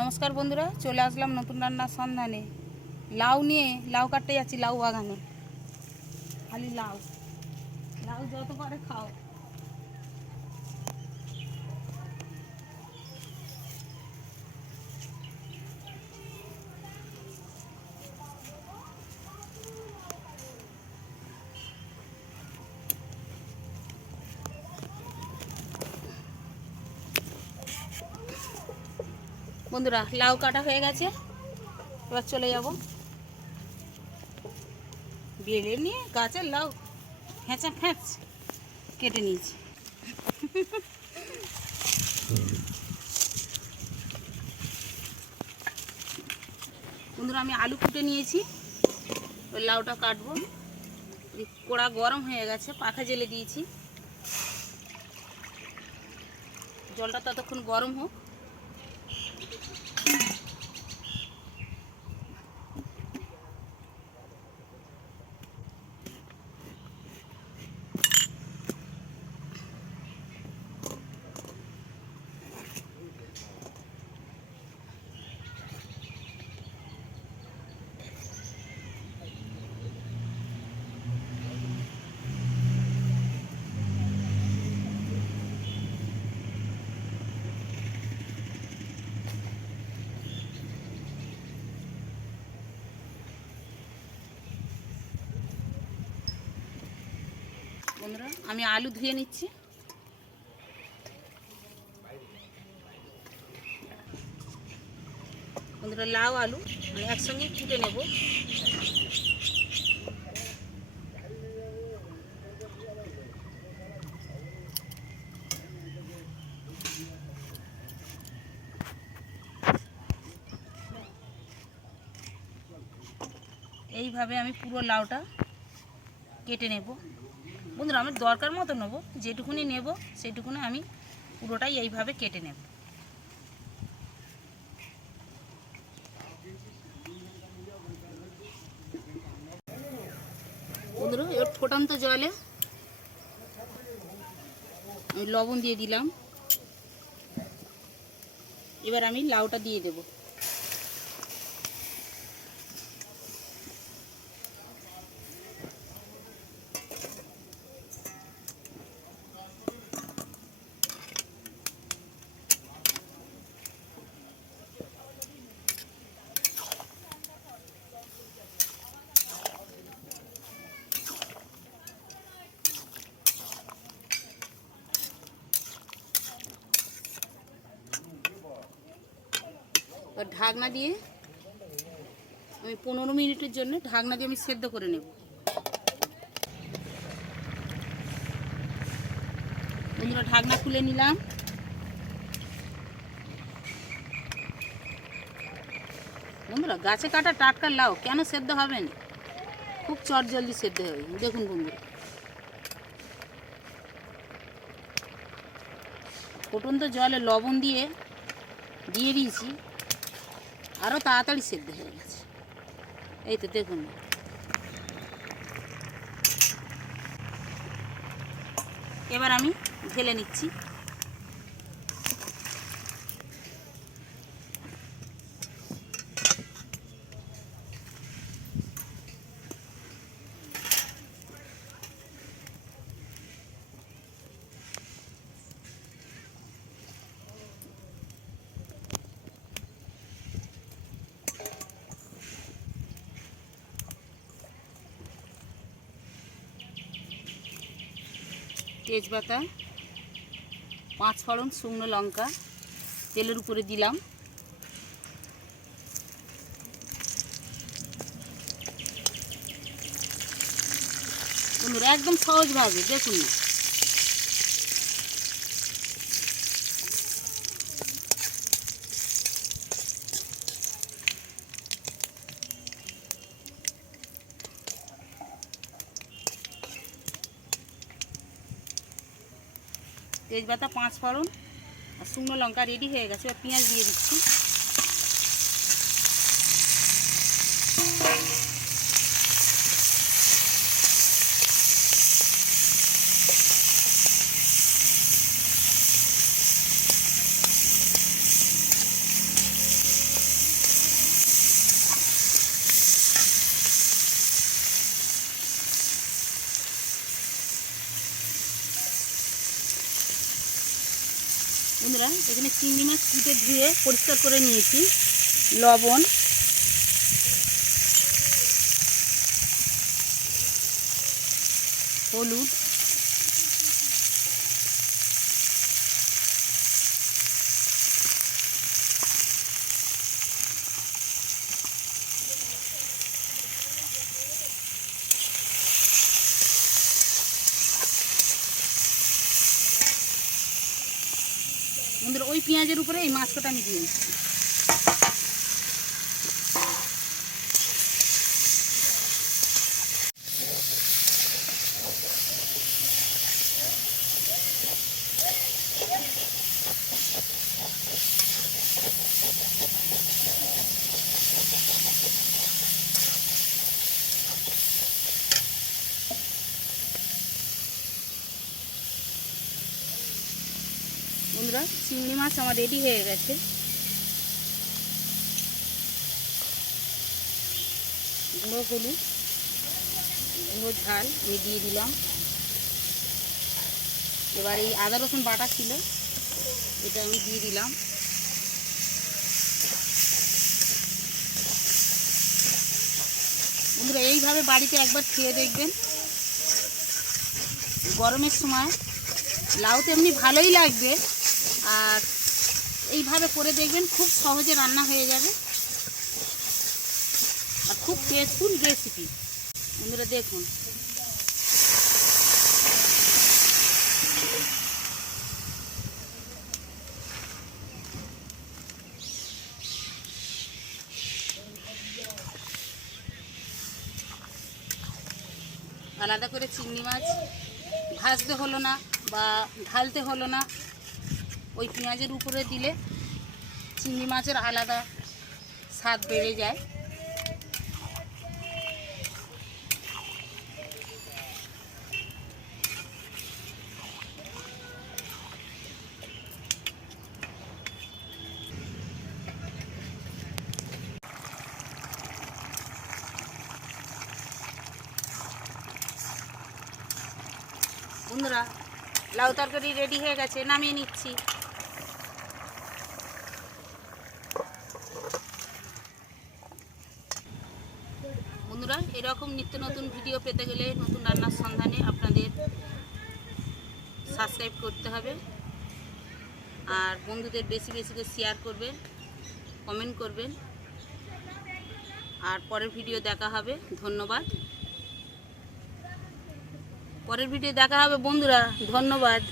নমস্কার বন্ধুরা, চলে আসলাম নতুন রান্নার সন্ধানে। লাউ নিয়ে লাউ কাটতে যাচ্ছি, লাউ বাগানে। খালি লাউ লাউ যত পারে খাও। বন্ধুরা, লাউ কাটা হয়ে গেছে, এবার চলে যাব বেলে নিয়ে। গাছের লাউ ফ্যাঁচা ফ্যাঁচ কেটে নিয়েছি। বন্ধুরা, আমি আলু কুটে নিয়েছি, ওই লাউটা কাটবো। কড়া গরম হয়ে গেছে, পাখা জেলে দিয়েছি, জলটা ততক্ষণ গরম হোক। বন্ধুরা, আমি আলু ধুয়ে নিচ্ছি। বন্ধুরা, লাউ আলু আমি একসঙ্গে কুটে নেব। এইভাবে আমি পুরো লাউটা কেটে নেব। বন্ধুরা, আমি দরকার মতো নেব, যেটুকুনি নেব সেটুকুনি আমি পুরোটাই এইভাবে কেটে নেব। বন্ধুরা, এবার ফোটান্ত জলে আমি লবণ দিয়ে দিলাম। এবার আমি লাউটা দিয়ে দেব। এবার ঢাকনা দিয়ে আমি 15 মিনিটের জন্য ঢাকনা দিয়ে আমি সেদ্ধ করে নেব। বন্ধুরা, ঢাকনা খুলে নিলাম। বন্ধুরা, গাছে কাটা টাটকা লাউ কেন সেদ্ধ হবে না? খুব চটজলদি সেদ্ধ হবে। দেখুন বন্ধুরা, ফুটন্ত জলে লবণ দিয়ে দিয়েছি, আরও তাড়াতাড়ি সেদ্ধ হয়ে গেছে। এই তো দেখুন, এবার আমি ঢেলে নিচ্ছি। তেজপাতা, 5 ফোড়ন, শুকনো লঙ্কা তেলের উপরে দিলাম। বন্ধুরা, একদম সহজভাবে দেখুন না। তেজপাতা, 5 ফোড়ন আর শুকনো লঙ্কা রেডি হয়ে গেছে। এবার পেঁয়াজ দিয়ে দিচ্ছি। বন্ধুরা এখানে চিংড়ি মাছ কুটে ধুয়ে পরিষ্কার করে নিয়েছি, লবণ, হলুদ, বন্ধুরা ওই পেঁয়াজের উপরে এই মাছ কটা আমি দিয়ে দিচ্ছি। বন্ধুরা চিংড়ি মাছ আমার রেডি হয়ে গেছে। গুঁড়ো হলুদ, গুঁড়ো ঝাল আমি দিয়ে দিলাম। এবার এই আদা রসুন বাটা ছিল এটা আমি দিয়ে দিলাম। বন্ধুরা এইভাবে বাড়িতে একবার খেয়ে দেখবেন। গরমের সময় লাউ তো এমনি ভালোই লাগবে, আর এইভাবে করে দেখবেন খুব সহজে রান্না হয়ে যাবে আর খুব টেস্টফুল রেসিপি। বন্ধুরা দেখুন আলাদা করে চিংড়ি মাছ ভাজতে হলো না বা ঢালতে হলো না, ওই পেঁয়াজের উপরে দিলে চিংড়ি মাছের আলাদা স্বাদ বেড়ে যায়। বন্ধুরা লাউ তরকারি রেডি হয়ে গেছে, নামিয়ে নিচ্ছি। বন্ধুরা এরকম নিত্য নতুন ভিডিও পেতে গেলে নতুন রান্নার সন্ধানে আপনাদের সাবস্ক্রাইব করতে হবে, আর বন্ধুদের বেশি বেশি করে শেয়ার করবেন, কমেন্ট করবেন। আর পরের ভিডিও দেখা হবে। ধন্যবাদ। পরের ভিডিও দেখা হবে বন্ধুরা, ধন্যবাদ।